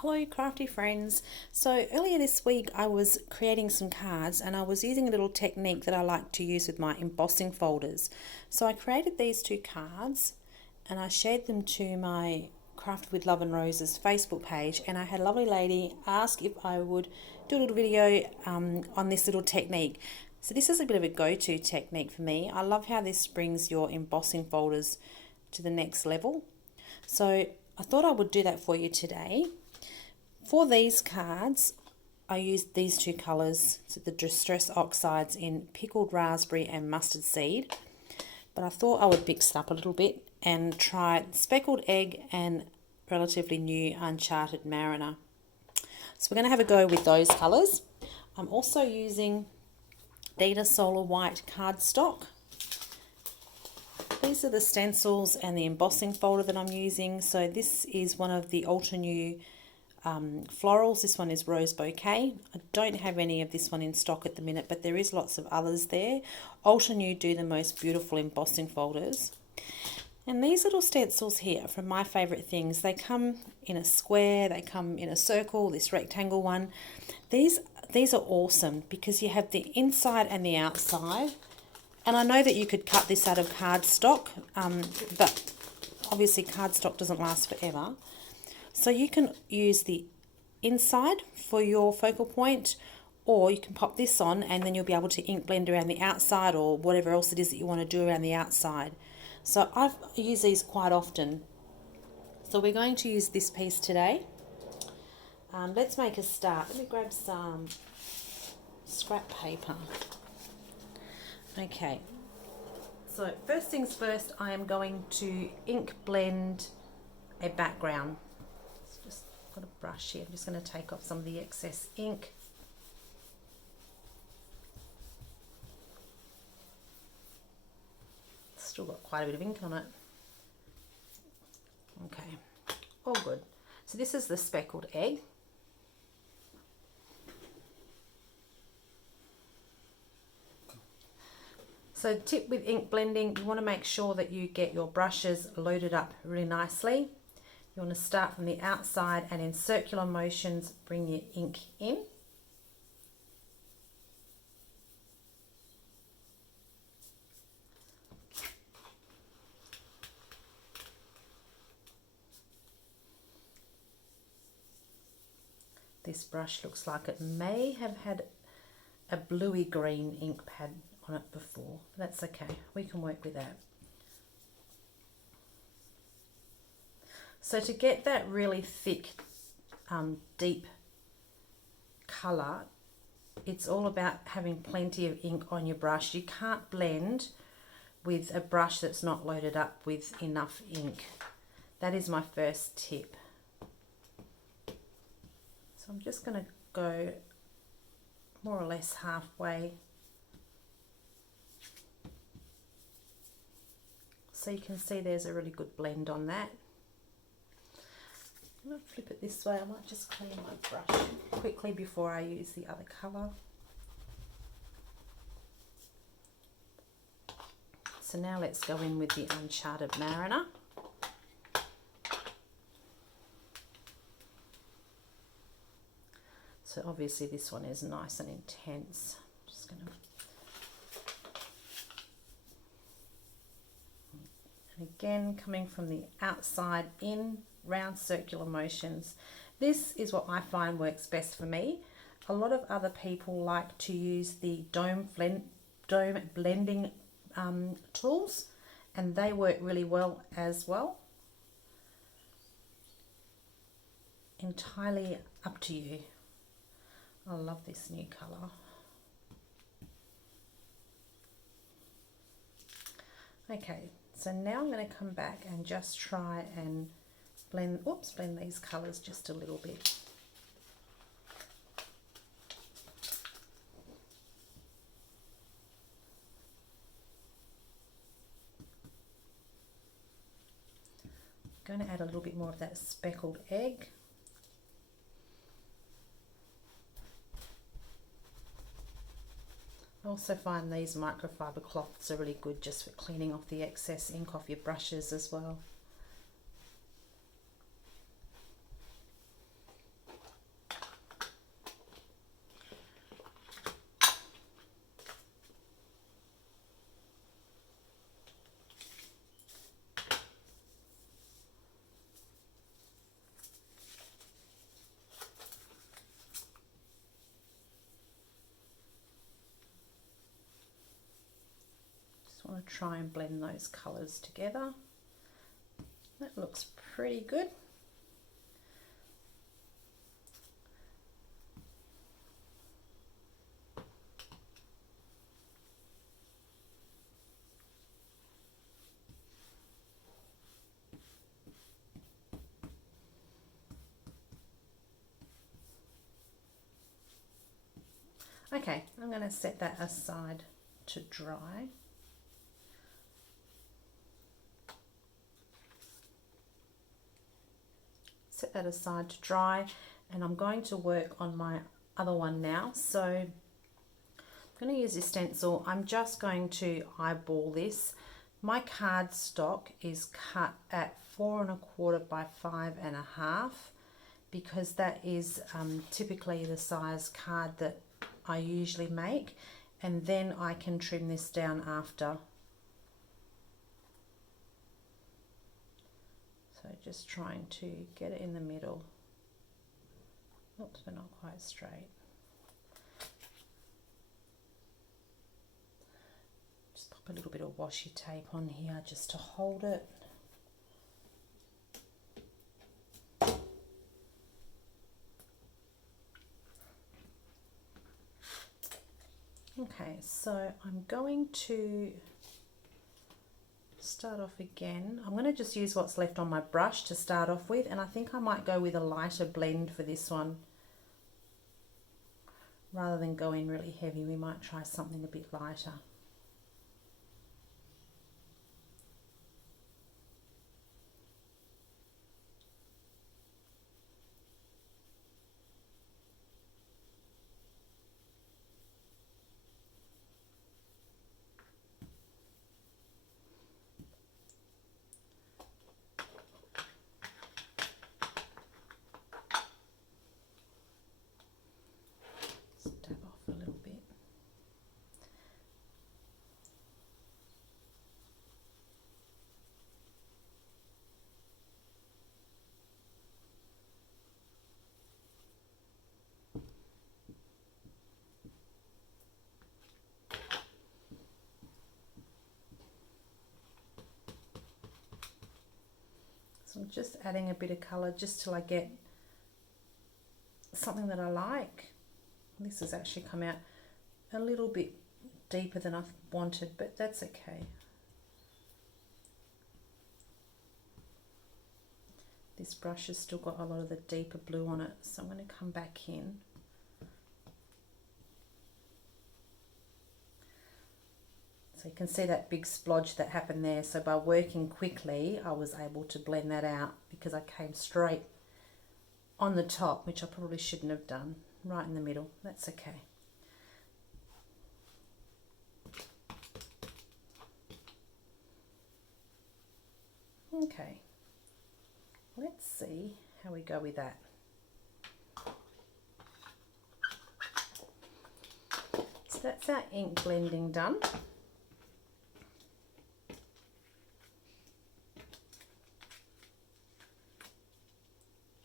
Hello crafty friends. So earlier this week I was creating some cards and I was using a little technique that I like to use with my embossing folders. So I created these two cards and I shared them to my Craft with Love and Roses Facebook page, and I had a lovely lady ask if I would do a little video on this little technique. So this is a bit of a go-to technique for me. I love how this brings your embossing folders to the next level. So I thought I would do that for you today. For these cards, I used these two colours, so the Distress Oxides in Pickled Raspberry and Mustard Seed. But I thought I would mix it up a little bit and try Speckled Egg and relatively new Uncharted Mariner. So we're going to have a go with those colours. I'm also using Dita Solar White cardstock. These are the stencils and the embossing folder that I'm using. So this is one of the Ultra New florals. This one is Rose Bouquet. I don't have any of this one in stock at the minute, but there is lots of others there. Ultra New do the most beautiful embossing folders. And these little stencils here from My Favourite Things, they come in a square, they come in a circle, this rectangle one. These are awesome because you have the inside and the outside. And I know that you could cut this out of cardstock, but obviously cardstock doesn't last forever. So you can use the inside for your focal point, or you can pop this on and then you'll be able to ink blend around the outside or whatever else it is that you want to do around the outside. So I use these quite often. So we're going to use this piece today. Let's make a start. Let me grab some scrap paper. Okay, so first things first, I am going to ink blend a background. Just got a brush here. I'm just going to take off some of the excess ink. Still got quite a bit of ink on it. Okay, all good. So this is the Speckled Egg. So tip with ink blending, you want to make sure that you get your brushes loaded up really nicely. You want to start from the outside and in circular motions bring your ink in. This brush looks like it may have had a bluey green ink pad on it before. That's okay, we can work with that. So to get that really thick, deep colour, it's all about having plenty of ink on your brush. You can't blend with a brush that's not loaded up with enough ink. That is my first tip. So I'm just going to go more or less halfway. So you can see there's a really good blend on that. I'm going to flip it this way. I might just clean my brush quickly before I use the other colour. So now let's go in with the Uncharted Mariner. So obviously this one is nice and intense. I'm just going to... And again, coming from the outside in, round circular motions. This is what I find works best for me. A lot of other people like to use the dome blending tools, and they work really well as well. Entirely up to you. I love this new colour. Okay, so now I'm going to come back and just try and blend these colours just a little bit. I'm going to add a little bit more of that Speckled Egg. I also find these microfiber cloths are really good just for cleaning off the excess ink off your brushes as well. try and blend those colours together. That looks pretty good. Okay, I'm going to set that aside to dry. Set that aside to dry, and I'm going to work on my other one now. So I'm going to use this stencil. I'm just going to eyeball this. My cardstock is cut at 4 1/4 by 5 1/2 because that is typically the size card that I usually make, and then I can trim this down after. So just trying to get it in the middle. Oops, we're not quite straight. Just pop a little bit of washi tape on here just to hold it. Okay, so I'm going to start off again. I'm going to just use what's left on my brush to start off with, and I think I might go with a lighter blend for this one. Rather than going really heavy, we might try something a bit lighter. So I'm just adding a bit of colour just till I get something that I like. This has actually come out a little bit deeper than I wanted, but that's okay. This brush has still got a lot of the deeper blue on it, so I'm going to come back in. So you can see that big splodge that happened there. So by working quickly, I was able to blend that out because I came straight on the top, which I probably shouldn't have done, right in the middle. That's okay. Okay, let's see how we go with that. So that's our ink blending done.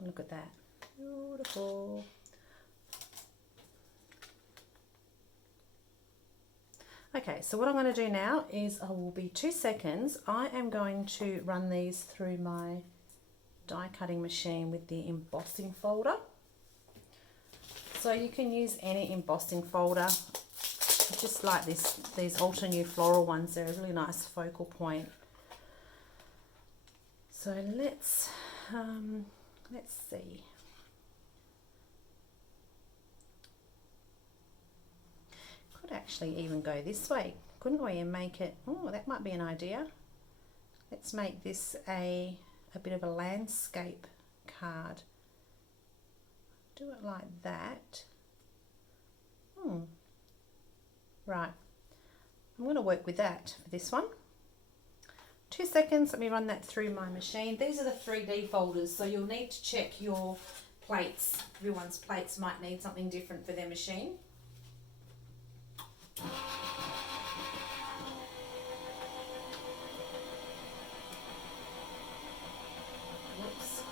Look at that, beautiful. Okay, so what I'm going to do now is I will be 2 seconds. I am going to run these through my die cutting machine with the embossing folder. So you can use any embossing folder, just like these Ultra New floral ones. They're a really nice focal point. So let's see. Could actually even go this way, couldn't we, and make it, oh, that might be an idea. Let's make this a bit of a landscape card. Do it like that. Right, I'm going to work with that for this one. 2 seconds, let me run that through my machine. These are the 3D folders, so you'll need to check your plates. Everyone's plates might need something different for their machine. Whoops.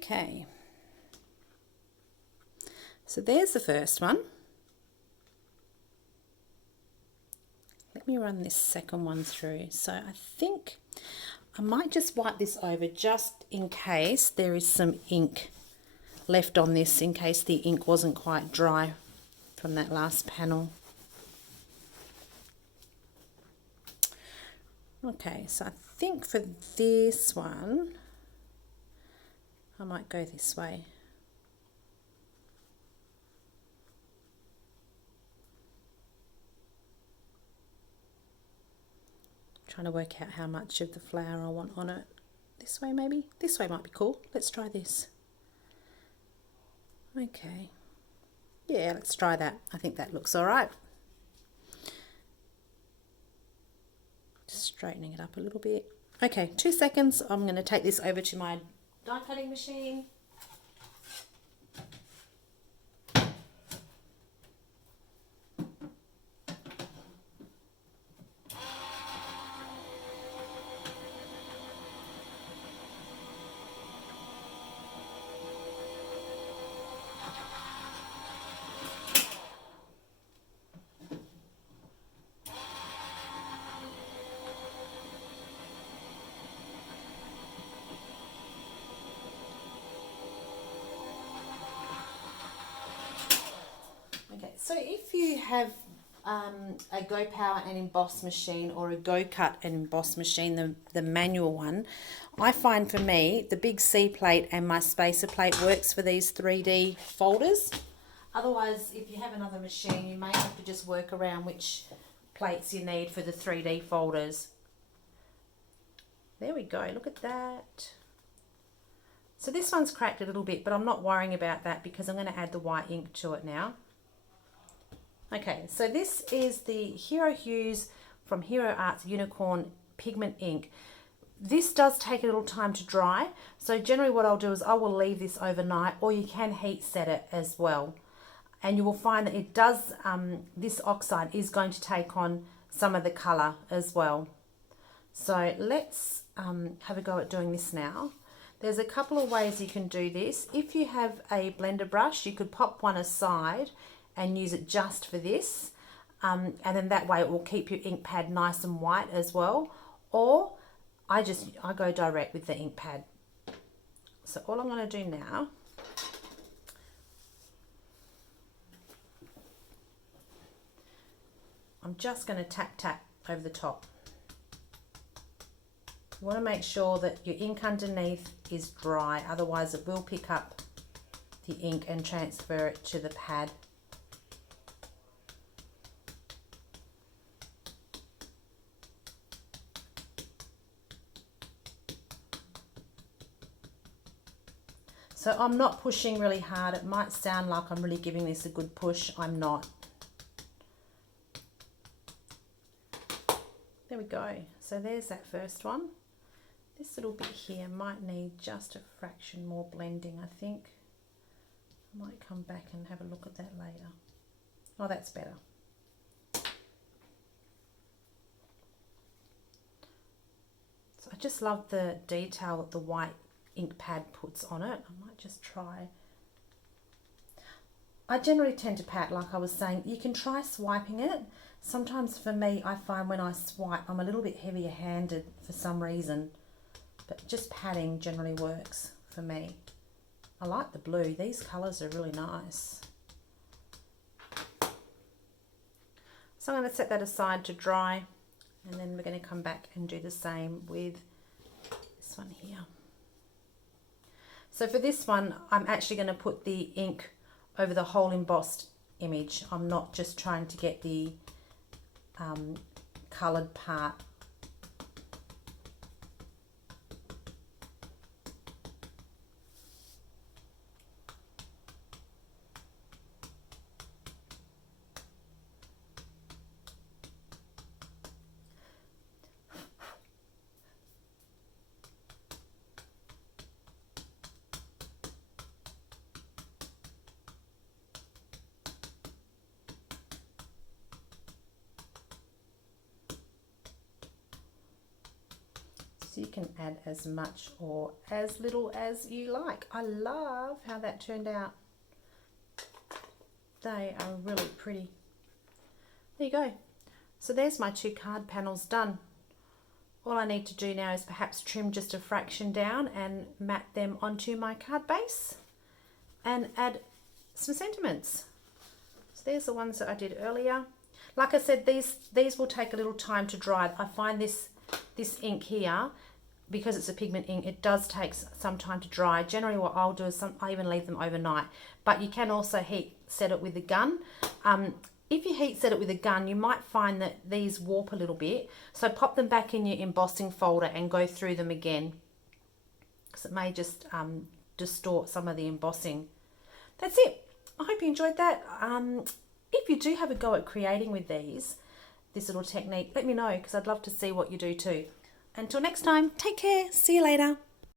Okay, so there's the first one. Let me run this second one through. So I think I might just wipe this over just in case there is some ink left on this, in case the ink wasn't quite dry from that last panel. Okay, so I think for this one, I might go this way. Trying to work out how much of the flower I want on it. This way maybe? This way might be cool. Let's try this. Okay. Yeah, let's try that. I think that looks all right. Just straightening it up a little bit. Okay, 2 seconds. I'm going to take this over to my die cutting machine. Okay, so if you have a Go Power and Emboss machine or a Go Cut and Emboss machine, the manual one, I find for me the big C plate and my spacer plate works for these 3D folders. Otherwise, if you have another machine, you may have to just work around which plates you need for the 3D folders. There we go, look at that. So this one's cracked a little bit, but I'm not worrying about that because I'm going to add the white ink to it now. Okay, so this is the Hero Hues from Hero Arts Unicorn Pigment Ink. This does take a little time to dry, so generally what I'll do is I will leave this overnight, or you can heat set it as well. And you will find that it does, this oxide is going to take on some of the colour as well. So let's have a go at doing this now. There's a couple of ways you can do this. If you have a blender brush, you could pop one aside and use it just for this, and then that way it will keep your ink pad nice and white as well. Or I go direct with the ink pad. So all I'm going to do now, I'm just going to tap over the top. You want to make sure that your ink underneath is dry, otherwise it will pick up the ink and transfer it to the pad. So I'm not pushing really hard. It might sound like I'm really giving this a good push. I'm not. There we go. So there's that first one. This little bit here might need just a fraction more blending, I think. I might come back and have a look at that later. Oh, that's better. So I just love the detail that the white ink pad puts on it. I might just try. I generally tend to pat, like I was saying. You can try swiping it. Sometimes for me, I find when I swipe, I'm a little bit heavier handed for some reason. But just patting generally works for me. I like the blue. These colours are really nice. So I'm going to set that aside to dry. And then we're going to come back and do the same with this one here. So for this one, I'm actually going to put the ink over the whole embossed image. I'm not just trying to get the coloured part. So you can add as much or as little as you like. I love how that turned out. They are really pretty. There you go. So there's my 2 card panels done. All I need to do now is perhaps trim just a fraction down and mat them onto my card base and add some sentiments. So there's the ones that I did earlier. Like I said, these will take a little time to dry. I find this ink here, because it's a pigment ink, it does take some time to dry. Generally what I'll do is I even leave them overnight, but you can also heat set it with a gun. If you heat set it with a gun, you might find that these warp a little bit. So pop them back in your embossing folder and go through them again, because it may just distort some of the embossing. That's it. I hope you enjoyed that. If you do have a go at creating with this little technique, let me know, because I'd love to see what you do too. Until next time, take care. See you later.